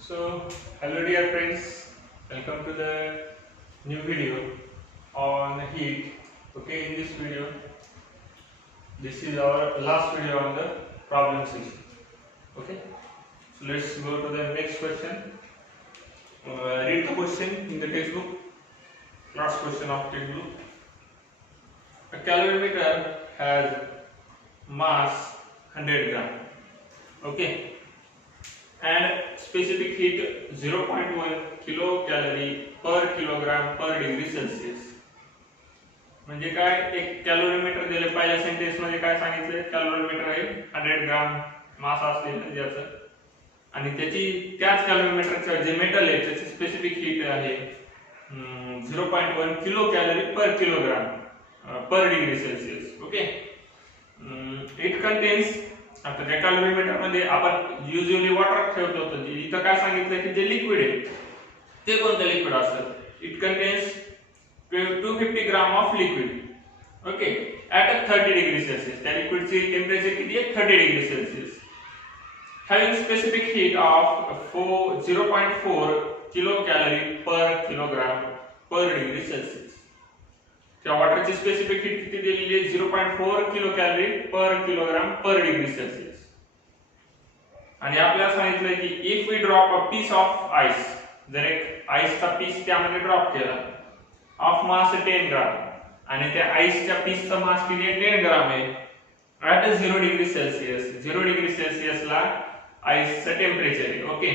So, hello dear friends, welcome to the new video on heat. Okay, in this video, this is our last video on the problem section. Okay, so let's go to the next question. Read the question in the textbook, last question of textbook. A calorimeter has mass 100 gram. Okay, and specific heat 0.1 kilocalorie per kilogram per degree Celsius. म्हणजे काय, एक कॅलोरीमीटर दिले पहिल्या sentence मध्ये काय सांगितलं, कॅलोरीमीटर आहे 100 ग्राम मास असलेलं ज्याचं, आणि त्याची त्याच कॅलोरीमीटरचं जे मेटल आहे त्याची स्पेसिफिक हीट आहे 0.1 kilo calorie per kilogram per degree Celsius. Okay, it contains. आता त्या कॅलोरीमीटर मध्ये आपण युजली वॉटर ठेवत होतो, इथं काय सांगितलं की जे लिक्विड आहे ते कोणतं लिक्विड असतं. It contains 250 gram of liquid. Okay, at 30 degree Celsius. त्या लिक्विडची टेम्परेचर किती आहे, 30 degree Celsius. Having specific heat of 0.4 kilo calorie per kilogram per degree Celsius. त्या वॉटरची स्पेसिफिक हीट किती दिलेली आहे, 0.4 kilo calorie per kilogram per degree Celsius. आणि आपल्याला सांगितलं की if we drop a piece of ice, जर एक आइसचा पीस त्यामध्ये ड्रॉप केला ऑफ मास 10 ग्राम, आणि त्या आइसच्या पीसचा मास किती आहे, 10 ग्राम आहे, ॲट 0 डिग्री सेल्सिअस. 0 डिग्री सेल्सिअसला आइसचं टेम्परेचर आहे. Okay,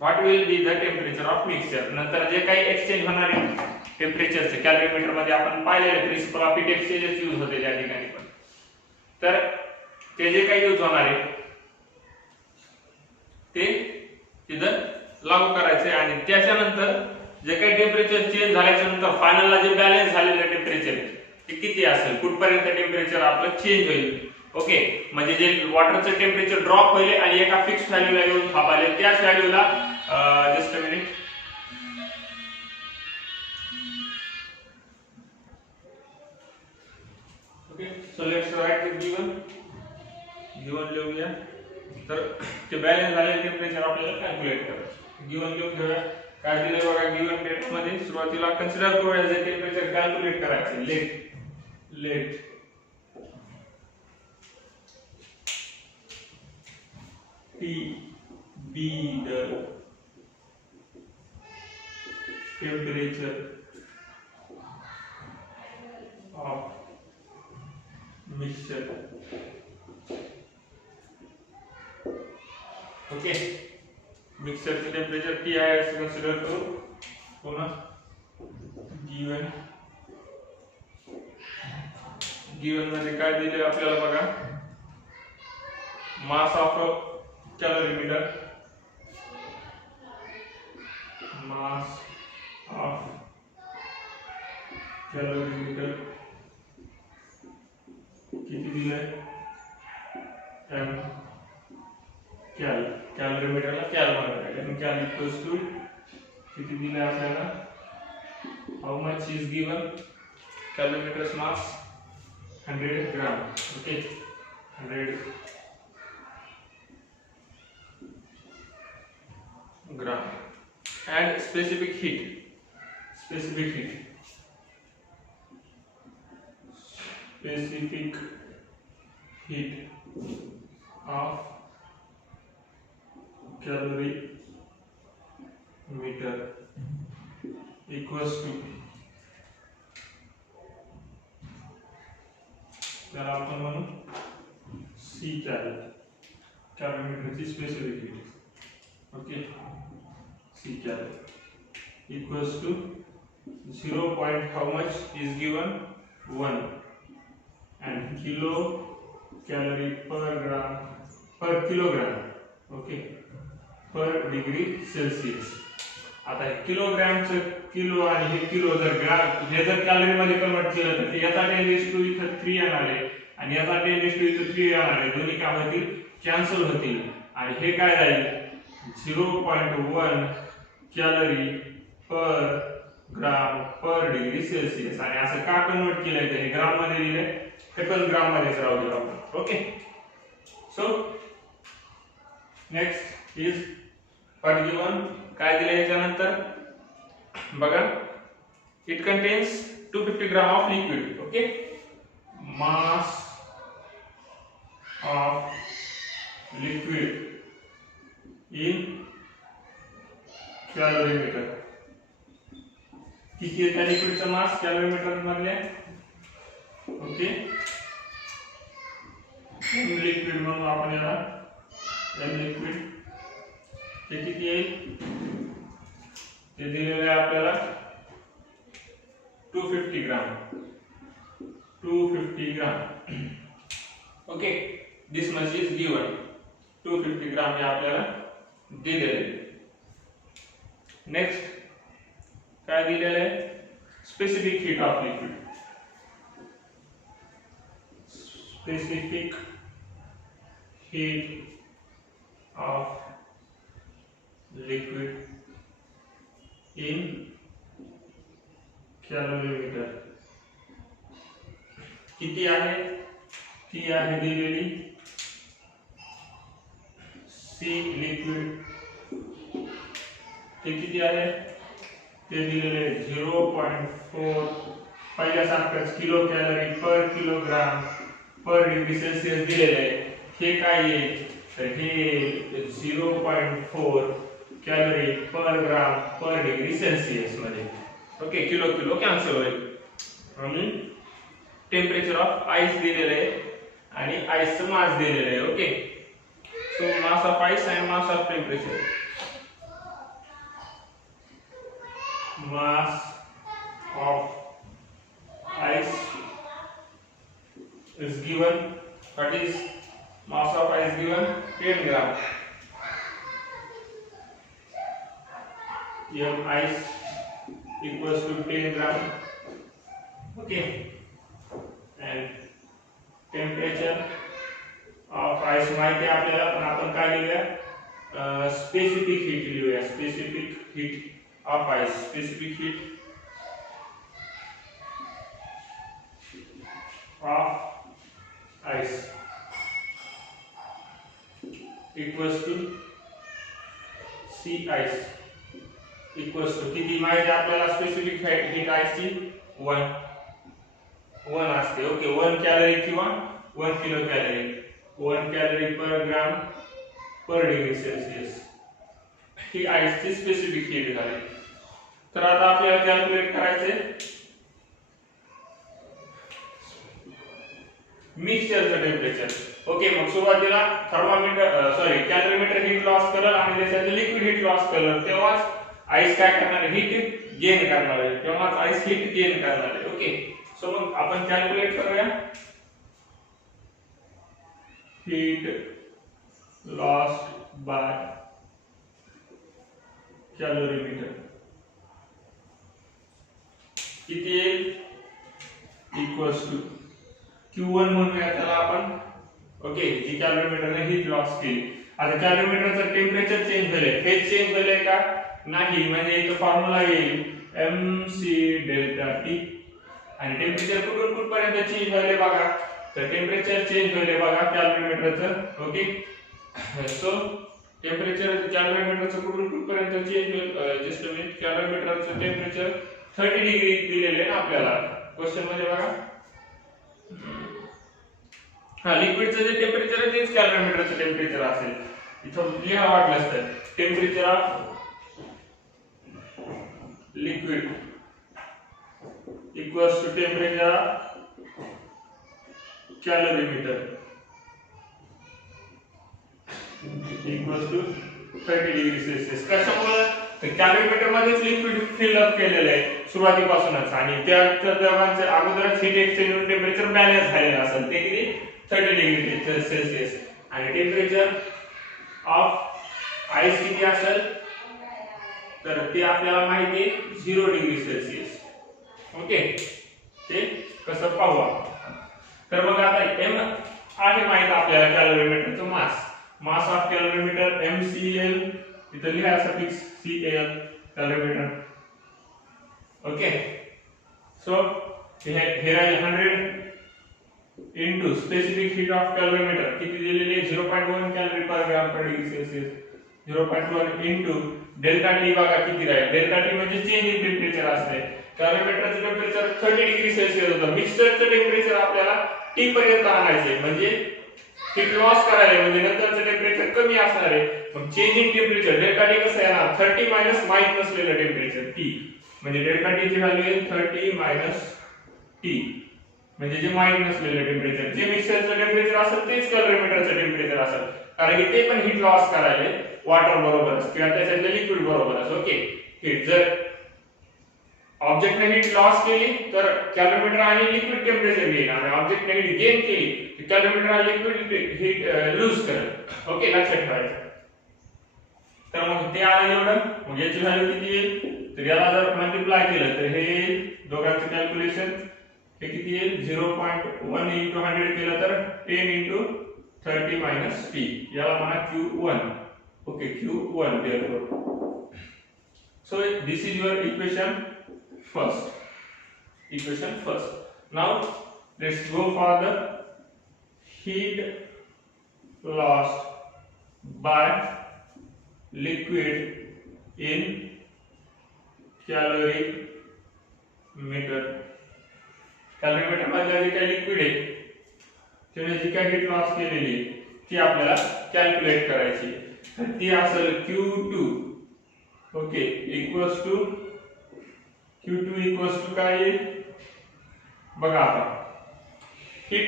what will be the temperature of mixture. नंतर जे काही एक्सचेंज होणार आहे टेम्परेचरचे, कॅलोरीमीटर मध्ये आपण पाहिलेले प्रिन्सिपल ऑफ हीट एक्सचेंजच यूज होते त्या ठिकाणी पण. तर ते जे काही यूज होणार आहे ते तिथं लागू करायचे, आणि त्याच्यानंतर जे काही टेम्परेचर चेंज झाल्याच्या नंतर फायनलला जे बॅलन्स झालेलं टेम्परेचर ते किती असेल, कुठपर्यंत टेम्परेचर आपलं चेंज होईल. ओके, म्हणजे जे वॉटरचं टेम्परेचर ड्रॉप होईल आणि एका फिक्स व्हॅल्यूला येऊन थांबायला, त्याच व्हॅल्यूला just a minute. Okay, so let's write the given लिहूया. तर ते बॅलन्स झालेलं टेम्परेचर आपल्याला कॅल्क्युलेट करायचं. गिवन लिहून घेऊया. काय दिले बघा गिवन डेटा मध्ये. सुरुवातीला कन्सिडर करूया जे टेम्परेचर कॅल्क्युलेट करायचे. Let T be the temperature of mixture. Okay, मिक्सरचे टेम्परेचर T आहे असं कन्सिडर करू. पुन्हा गिवन मध्ये काय दिले आपल्याला बघा, mass of calorimeter, mass of calorimeter किती दिलंय, m cal. कॅलोरीमीटरला कॅल म्हणायचं, m cal इक्वल्स टू किती दिलंय आपल्याला, how much is given, calorimeter's mass 100 gram. Okay, 100 gram and specific heat of calorimeter equals to, त्याला आपण म्हणू C cal, कॅलोरीमीटरची specific heat. Okay, C cal equals to 0. How much is given, 1, and kilo calorie per kilogram. Okay, per degree Celsius. आता किलोग्रामचं kilo आणि हे kilo जर ग्राम, हे जर कॅलरी मध्ये कन्वर्ट केलं तर याचा 10⁻² इथं 3 येणार आहे आणि याचा 10⁻² इथं 3 येणार आहे. दोन्ही काय होतील, कॅन्सल होतील, आणि हे काय राहील 0.1 calorie per gram per degree Celsius. आणि असं का कन्वर्ट केलंय, ते ग्राम मध्ये दिलंय, हे पण ग्राम मध्येच राहू दे आपण. Okay, so next is what given काय दिले याच्यानंतर बघा it contains 250 gram of liquid okay mass of liquid in calorimeter किती आहे त्या लिक्विडचा मास कॅलोरीमीटर मध्ये ओके लिक्विड म्हणून आपण याला एम लिक्विड ते किती येईल ते दिलेले आहे आपल्याला 250 ग्राम 250 gram okay this much is given 250 ग्राम हे आपल्याला दिलेले नेक्स्ट काय दिलेले आहे specific heat of liquid specific heat of liquid in calorimeter किती आहे ती आहे दिलेली सी लिक्विड ते किती आहे ते दिलेले 0.4 पहिल्यासारखंच kilo calorie per kilogram per degree Celsius दिलेले आहे हे काय येईल तर हे 0.4 calorie per gram per degree Celsius मध्ये ओके किलो किलो कॅन्सल होईल आणि टेम्परेचर ऑफ आईस दिलेले आहे आणि आईसचं मास दिलेलं आहे okay so mass of ice and mass of temperature mass of ice is given what is mass of ice given 10 gram m ice equals to 10 gram okay and temperature of ice माहिती आहे आपल्याला पण आपण काय लिहूया specific heat लिहूया specific heat of ice specific heat of ice equals to C ice equals to किती माहिती आपल्याला स्पेसिफिक हीट आईसची 1 असते ओके 1 कॅलरी किंवा 1 kilo calorie 1 calorie per gram per degree Celsius ही आईसची स्पेसिफिक हीट झाली तर आता आपल्याला कॅल्क्युलेट करायचे मिक्सचरचं टेम्परेचर ओके मग सुरुवातीला थर्मामीटर कॅलरीमीटर हीट लॉस करेल आणि त्याच्यात लिक्विड हीट लॉस करेल तेव्हाच आईस काय करणार आहे हीट गेन करणार आहे तेव्हाच आईस हीट गेन करणार आहे ओके सो मग आपण कॅल्क्युलेट करूया हीट लॉस्ट बाय कॅलरीमीटर किती येईल इक्वल्स टू Q1 म्हणूया त्याला आपण ओके जी कॅलरीमीटरने हीट लॉस केली आता कॅलरीमीटरचं टेम्परेचर चेंज झालंय फेज चेंज झालंय का नाही म्हणजे इथं फॉर्म्युला येईल mc डेल्टा T आणि टेम्परेचर कुठून कुठपर्यंत चेंज झाले बघा तर टेम्परेचर चेंज झाले बघा कॅलरीमीटरचं ओके सो टेम्परेचर कॅलरीमीटरचं कुठून कुठपर्यंत चेंज होईल जस्ट मिनिट कॅलरीमीटरचं टेम्परेचर 30 डिग्री दिलेले ना आपल्याला क्वेश्चन मध्ये बघा हा लिक्विडचं जे टेम्परेचर आहे तेच कॅलरीमीटरचं टेम्परेचर असेल इथं लिहा वाटलं तर temperature of liquid equals to temperature of calorimeter equals to 30 degree Celsius कशामुळे तर कॅलरीमीटर मध्येच लिक्विड फिल अप केलेलं आहे सुरुवातीपासूनच आणि त्या दोघांचे अगोदरच हीट एक्सचेंज होऊन टेम्परेचर बॅलन्स झालेलं असेल ते किती 30 डिग्री सेल्सिअस आणि टेम्परेचर ऑफ आईस किती असेल तर ते आपल्याला माहिती आहे 0 डिग्री सेल्सिअस ओके ते कसं पाहू तर मग आता m आहे माहिती आपल्याला कॅलरीमीटरचं मास ऑफ कॅलरीमीटर mcl इथं लिहा suffix cl कॅलरीमीटर okay so here is 100 into specific heat of calorimeter किती दिलेले 0.1 calorie per gram per degree Celsius 0.1 into delta T बघा किती राहील. डेल्टा टी म्हणजे चेंज इन टेम्परेचर असते. कॅल्व्हॅटरचं टेम्परेचर 30 डिग्री सेल्सिअस होतं. मिक्सरचं टेम्परेचर आपल्याला टी पर्यंत आणायचे म्हणजे हीट लॉस करायला म्हणजे नंतरचं टेम्परेचर कमी असणार आहे. मग change in temperature delta T कसं येणार 30 मायनस माहित नसलेलं टेम्परेचर टी म्हणजे डेल्टा टी ची व्हॅल्यू येईल 30 मायनस टी म्हणजे जे माहित नसलेलं टेम्परेचर. जे मिक्सरचं टेम्परेचर असेल तेच कॅल्व्हॅटरचं टेम्परेचर असेल कारण की ते पण हीट लॉस करायले वॉटर बरोबरच किंवा त्याच्यातल्या लिक्विड बरोबरच. ओके हीट जर ऑब्जेक्टने हीट लॉस केली तर कॅल्व्हॅटर आणि लिक्विड टेम्परेचर घेईल आणि ऑब्जेक्टने हीट गेन केली तर कॅल्व्हॅटर आणि लिक्विड हीट लूज करेल. ओके लक्षात ठेवायचं. तर मग ते आलं एवढं मग याची व्हॅल्यू किती येईल तर याला जर मल्टिप्लाय केलं तर हे दोघांचं कॅल्क्युलेशन हे किती येईल 0.1 into 100 केलं तर 10 into 30 minus t याला म्हणा q1. Okay q1 therefore so this is your equation first. Now let's go for the heat lost by liquid in calorimeter. कॅल्व्हॅटर मध्ये जे काही लिक्विड आहे त्याने जी काही हीट लॉस केलेली आहे ती आपल्याला कॅल्क्युलेट करायची तर ती असेल Q2. Okay equals to Q2 equals to काय येईल बघा आता हीट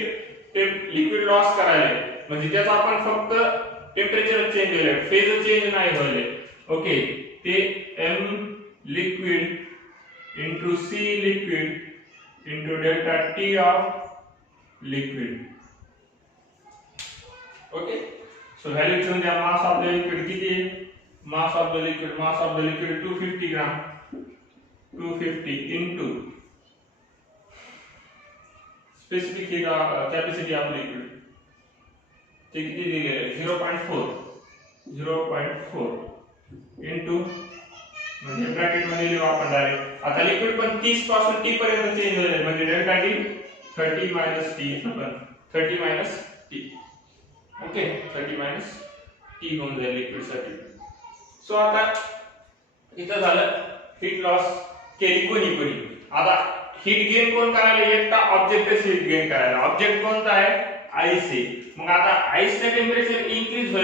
लिक्विड लॉस करायला म्हणजे त्याचा आपण फक्त टेम्परेचर चेंज केलंय फेज चेंज नाही होईल. ओके ते m liquid into c liquid into delta T of liquid. Okay, so value ठेवून द्या. mass of the liquid किती आहे mass of the liquid 250 gram 250 into specific heat capacity of liquid ते किती दिलेले आहे 0.4 into म्हणजे ब्रॅकेट मध्ये लिहू आपण डायरेक्ट. आता लिक्विड पण 30 पासून t पर्यंत चेंज होईल म्हणजे डेल्टा टी 30 मायनस टी आपण 30 minus T. Okay 30 minus T होऊन जाईल लिक्विड साठी. सो आता इथं झालं हीट लॉस केली कोणी. आता हीट गेन कोण करायला एकटा ऑब्जेक्टच हीट गेन करायला. ऑब्जेक्ट कोणता आहे आईस आहे. मग आता आईसचं टेम्परेचर इन्क्रीज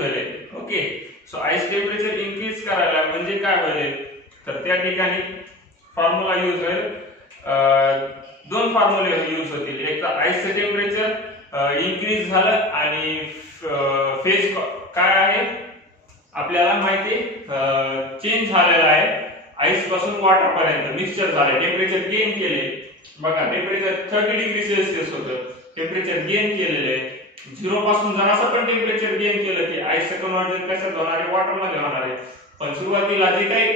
होईल. Okay so ice temperature increase करायला म्हणजे काय होईल तर त्या ठिकाणी फॉर्म्युला यूज होईल. दोन फॉर्म्युले यूज होतील. एक तर आईसचं टेम्परेचर इन्क्रीज झालं आणि फेज काय आहे आपल्याला माहिती चेंज झालेला आहे आईस पासून वॉटर पर्यंत मिक्सचर झाले टेम्परेचर गेन केले. बघा टेम्परेचर 30 डिग्री सेल्सिअस होतं टेम्परेचर गेन केलेले आहे. 0 पासून जरासं पण टेम्परेचर गेन केलं की आईसचं कन्व्हर्जन कशात होणार आहे वॉटर मध्ये होणार आहे. पण सुरुवातीला जे काही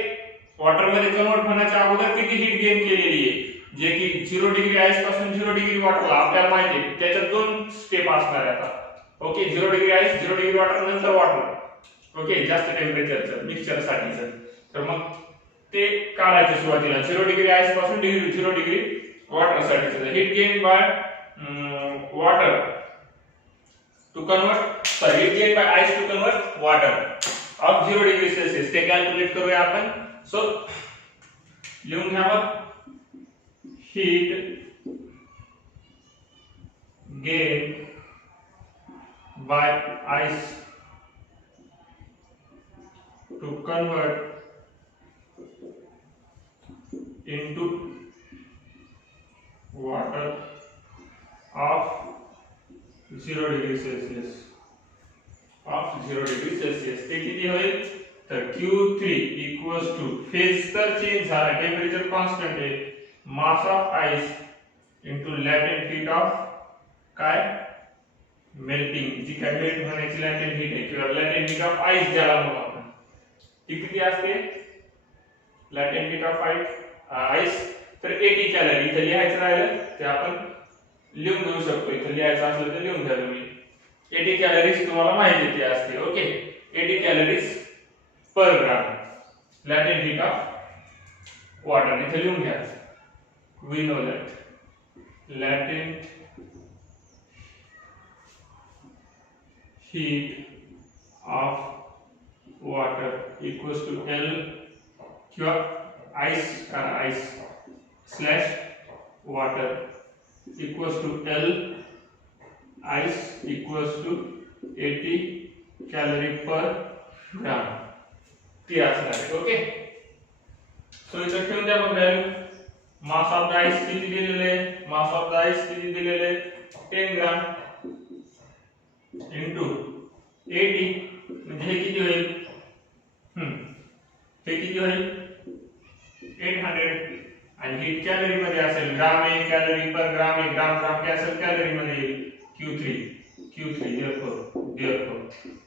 वॉटर मध्ये कन्व्हर्ट होण्याच्या अगोदर किती हीट गेन केलेली आहे जे की 0 डिग्री आईस पासून 0 डिग्री वॉटरला आपल्याला माहिती आहे त्याच्यात दोन स्टेप असणार आहे. आता okay 0 degree ice 0 degree water नंतर वॉटर. ओके जास्त टेम्परेचरचं मिक्सचर साठीचं तर मग ते काढायचं सुरुवातीला 0 डिग्री आईस पासून 0 डिग्री वॉटर साठीचं heat gain by water to convert heat gain by ice to convert water of 0 degree Celsius ते कॅल्क्युलेट करूया आपण. सो लिहून घ्या मग heat gain by ice to convert into water of 0 degree Celsius ते किती होईल तर Q3 equals to फेज तर चेंज झाला टेम्परेचर कॉन्स्टंट आहे mass of ice into latent heat of काय मेल्टिंग जी काय मेल्ट होण्याची लॅटेंट हीट आहे किंवा लॅटेंट हीट ऑफ आइस ज्याला म्हणू आपण ती किती असते लॅटेंट हीट ऑफ आइस तर 80 कॅलरी इथे लिहायचं राहिलं ते आपण लिहून घेऊ शकतो. इथे लिहायचं असलं तर लिहून घ्या तुम्ही. 80 कॅलरीज तुम्हाला माहिती असते. Okay 80 calories per gram latent heat of water इथे लिहून घ्या. We know that latent heat of water equals to L किंवा ice slash water equals to L ice equals to 80 calorie per gram ती असणार आहे. ओके, सो इथं ठेवून द्या मग value. Mass of the ice किती दिलेले आहे? मास ऑफ द आइस किती दिलेले आहे? 10 ग्राम इनटू 80 म्हणजे हे किती होईल? हे किती होईल? 800. आणि हीट कॅलरी मध्ये असेल, ग्राम आहे कॅलरी पर ग्राम आहे, ग्राम ग्राम कॅसल कॅलरी मध्ये येईल Q3 therefore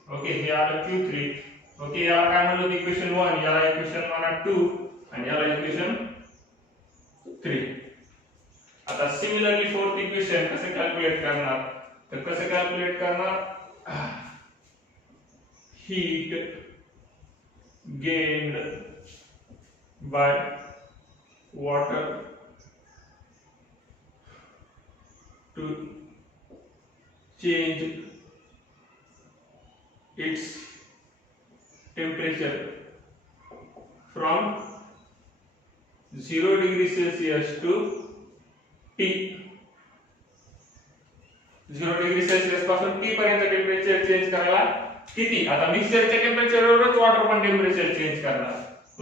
ओके, हे आलं Q3. ओके, याला काय म्हणलं? इक्वेशन 1, याला इक्वेशन 2 आणि याला इक्वेशन 3. आता सिमिलरली फोर्थ इक्वेशन कसं कॅल्क्युलेट करणार? तर कसं कॅल्क्युलेट करणार? Heat gained by water to change its temperature from 0 degree Celsius to T. 0 degree Celsius पासून T पर्यंत टेम्परेचर चेंज करायला किती? आता मिक्सचरच्या टेम्परेचरवरच वॉटर पण टेम्परेचर चेंज करणार.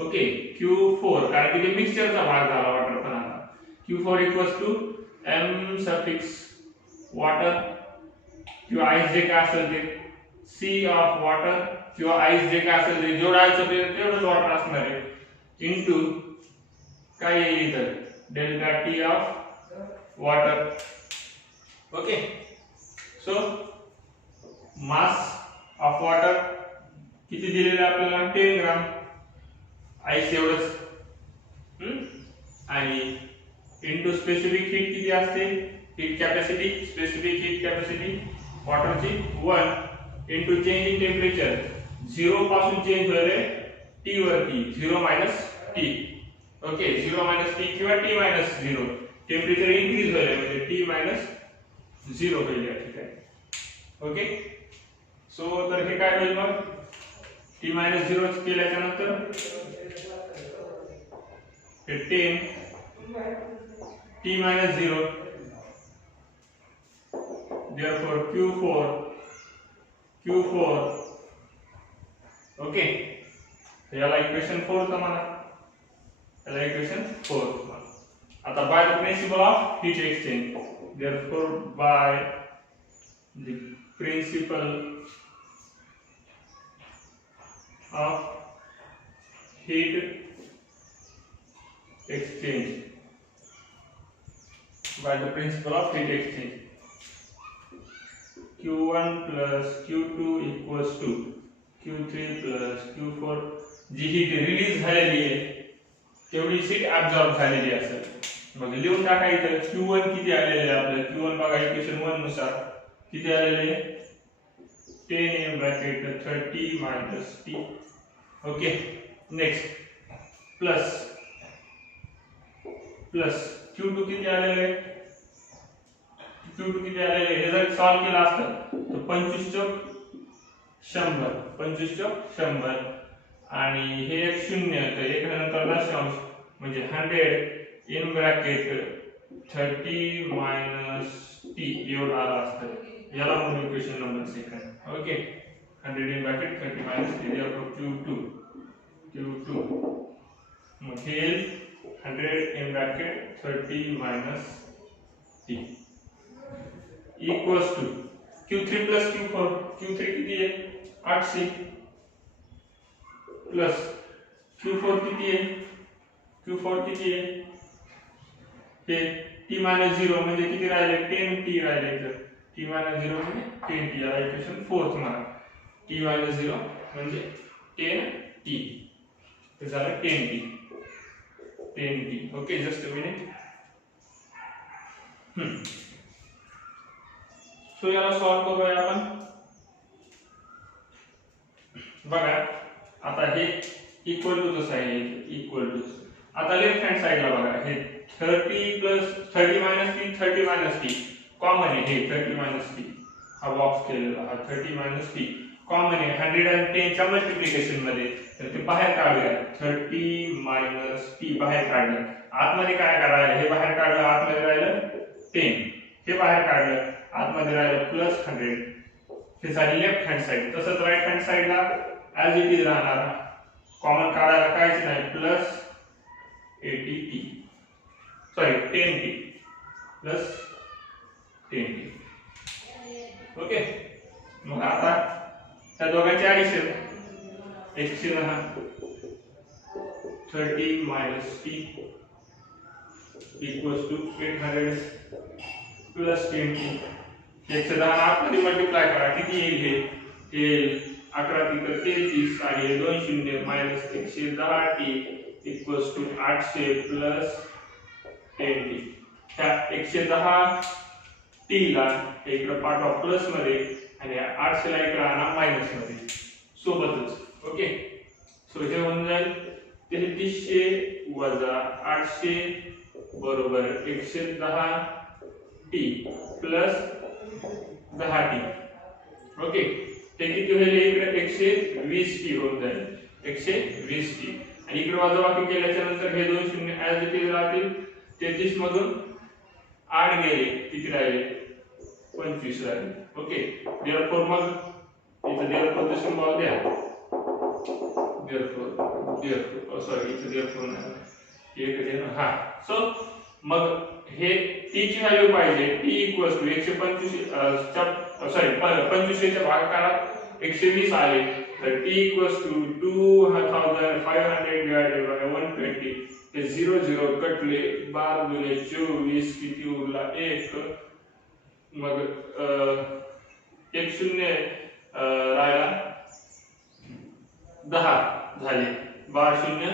ओके, Q4 कारण की ते मिक्सचरचा भाग झाला वॉटर पण. आता Q4 equals to M suffix water किंवा आइस जे काय असेल ते, C ऑफ वॉटर किंवा आइस जे काय असेल ते जोडायचं तेवढंच वॉटर असणार आहे इनटू काय येईल तर delta T of water. Okay, so mass of water किती दिलेलं आहे आपल्याला? 10 ग्राम. आइस एवढंच. आणि इनटू स्पेसिफिक हीट किती असते? Heat capacity, specific heat capacity वॉटरची 1 इनटू चेंज इन टेम्परेचर 0 पासून चेंज होईल T वरती 0 - T. ओके, 0 - T किंवा T - 0 टेम्परेचर इनक्रीज होईल म्हणजे T - 0 होईल या ठिकाणी. ओके, सो तर हे काय होईल मग? T - 0 केल्याच्या नंतर हे 10 T - 0 therefore Q4 ओके, याला इक्वेशन 4 म्हणा, याला इक्वेशन 4 म्हणा. आता by the principle of heat exchange therefore by the principle of heat exchange, by the principle of heat exchange Q1 plus Q2 equals to Q3 plus Q4. जी heat release झालेली आहे तेवढी heat absorb झालेली असेल. मग लिहून टाका इथं Q1 किती आलेले आहे आपल्याला? Q1 बघा इक्वेशन 1 नुसार किती आलेले आहे? 10 in bracket 30 minus T. Okay, next plus Q2 किती आलेले आहे? Q2 किती आलेले आहे? हे जर सॉल्व केलं असतं तर 25 चौक 100 आणि हे एक 0 तर एक नंतर दशांश म्हणजे 100 in bracket 30 minus T एवढं आलं असतं. याला म्हणून equation number 2. Okay, 100 in bracket 30 minus T therefore Q2 मग हे 100 in bracket 30 minus T equals to Q3 plus Q4. Q3 किती आहे? 800 प्लस Q4 किती आहे? Q4 किती आहे? हे T - 0 म्हणजे किती राहिले? 10T राहिले. तर T - 0 म्हणजे 10T. याला इक्वेशन 4 म्हणा. T - 0 म्हणजे 10T. तर झालं 10T. Okay, just a minute. So याला सॉल्व करूया आपण. बघा आता हे इक्वल टू जसं आहे इक्वल टू. आता लेफ्ट हँड साइडला बघा हे 30 plus 30 minus T कॉमन आहे. हे 30 - T हा बॉक्स केलेला हा 30 - T कॉमन आहे 110 च्या मल्टिप्लिकेशन मध्ये, तर ते बाहेर काढूया. 30 मायनस टी बाहेर काढलं. आतमध्ये काय करायला, हे बाहेर काढलं, आतमध्ये राहिलं 10, हे बाहेर काढलं, आतमध्ये राहिलं प्लस 100. हे झाली लेफ्ट हँड साइड. तसंच राईट हँड साइडला ॲज इट इज राहणार, कॉमन काढायला काहीच नाही, plus 80t, sorry 10t plus 10t. Okay, मग आता त्या दोघांची addition 110 30 minus T equals to 800 plus 10t. 110 आतमध्ये मल्टिप्लाय करा, किती येईल? हे 11 तिथं 33 आणि 2 शून्य minus 110t equals to 800 plus 10t. त्या 110t ला इकडे पाठवा प्लस मध्ये आणि 800 ला इकडे आणा मायनस मध्ये सोबतच. ओके, सो हे होऊन जाईल 3300 वजा 800 बरोबर 110t प्लस 10t. ओके, ते किती होईल? इकडे 120t होऊन जाईल, 120t. आणि इकडे वजाबाकी केल्याच्या नंतर हे 2 शून्य ॲज इट इज राहतील. 33 मधून 8 गेले, किती राहिले? 25 राहिले. ओके, देअरफॉर मग इथे देअरफॉर चा सिम्बॉल द्या. देअरफॉर सॉरी इथे देअरफॉर नाही, एक आहे ना. हा, सो मग हे टी ची व्हॅल्यू पाहिजे. टी इक्वल्स टू 125 सॉरी 25 च्या भागाकारात 120 आले, तर T equals to 2500 divided by 120. ते 0 0 कटले, 12 गुणे 24 किती उरला? 1. मग 1 शून्य राहिला 10 झाले, 12 शून्य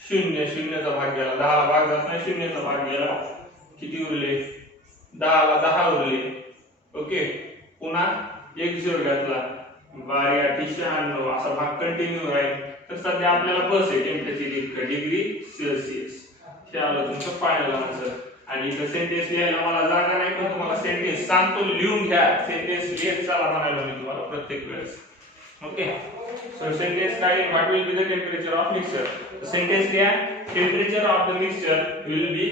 शून्य, शून्याचा भाग गेला, 10 ला भाग जात नाही, शून्याचा भाग गेला, किती उरले? 10 ला 10 उरले. ओके, पुन्हा 1 0 घातला, 12 8 96, असा भाग कंटिन्यू राहील. तर सध्या आपल्याला बस आहे टेम्परेचर डिग्री सेल्सिअस. हे आलं तुमचं फायनल आन्सर. आणि इथं सेंटेन्स लिहायला मला जागा नाही, पण तुम्हाला सेंटेन्स सांगतो, लिहून घ्या. सेंटेन्स लिहित चला म्हणालो मी तुम्हाला प्रत्येक वेळेस. ओके, सो सेंटेन्स काय? What will be the temperature of mixture? Sentence लिहा, temperature of the mixture will be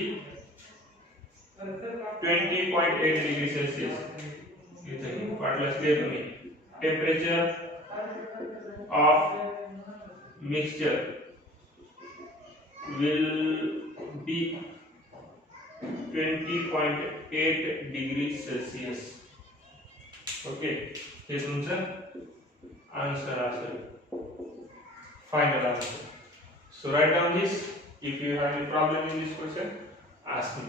20.8 degree Celsius. इथे वाटल्यास ते तुम्ही temperature of mixture will be 20.8 degrees Celsius. Okay, हे तुमचं आन्सर असेल, final answer. So write down this. If you have any problem in this question, ask me.